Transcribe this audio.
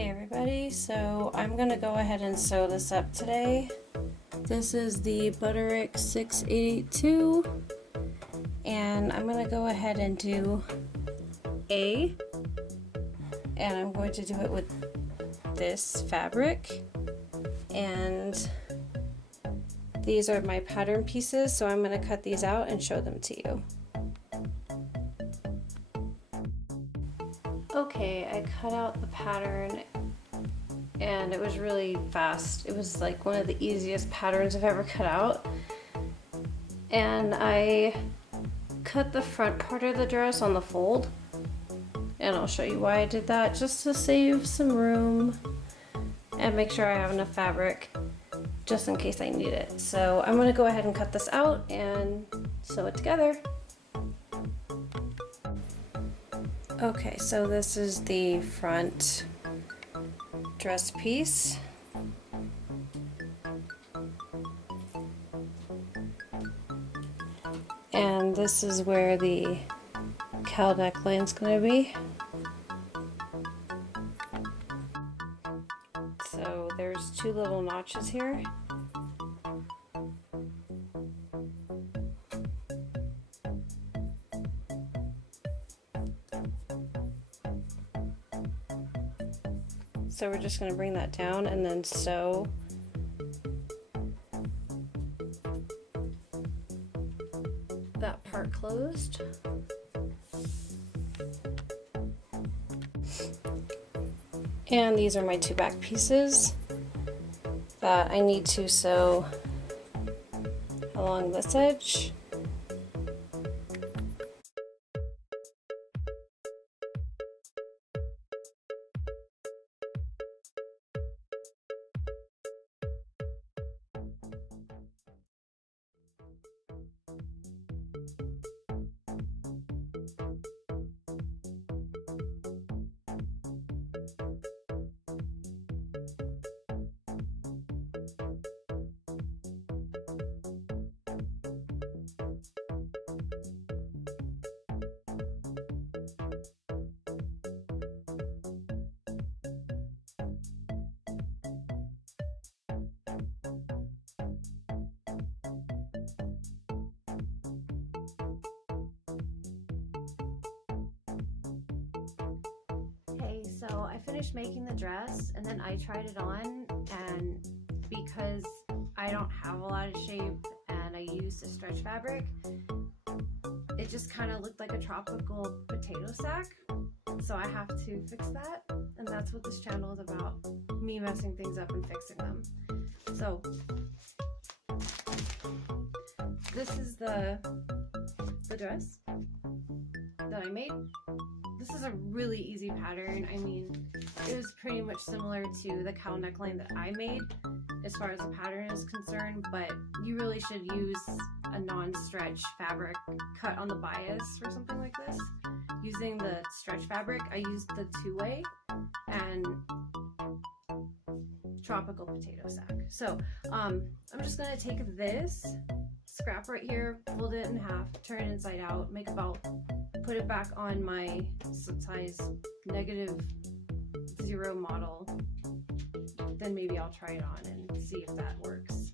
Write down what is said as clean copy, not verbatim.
Hey everybody, so I'm gonna go ahead and sew this up today. This is the Butterick 6882 and I'm gonna go ahead and do A, and I'm going to do it with this fabric, and these are my pattern pieces, so I'm gonna cut these out and show them to you. Okay, I cut out the pattern and it was really fast. It was like one of the easiest patterns I've ever cut out. And I cut the front part of the dress on the fold, and I'll show you why I did that, just to save some room and make sure I have enough fabric just in case I need it. So I'm gonna go ahead and cut this out and sew it together. Okay, so this is the front dress piece. And this is where the cowl neckline is going to be. So there's two little notches here. So we're just going to bring that down and then sew that part closed. And these are my two back pieces that I need to sew along this edge. So I finished making the dress and then I tried it on, and because I don't have a lot of shape and I used a stretch fabric, it just kind of looked like a tropical potato sack. So I have to fix that, and that's what this channel is about, me messing things up and fixing them. So this is the dress that I made. This is a really easy pattern. I mean, it was pretty much similar to the cowl neckline that I made as far as the pattern is concerned, but you really should use a non-stretch fabric cut on the bias for something like this. Using the stretch fabric, I used the two-way and tropical potato sack. So I'm just gonna take this scrap right here, fold it in half, turn it inside out, make a belt, put it back on my size -0 model, then maybe I'll try it on and see if that works.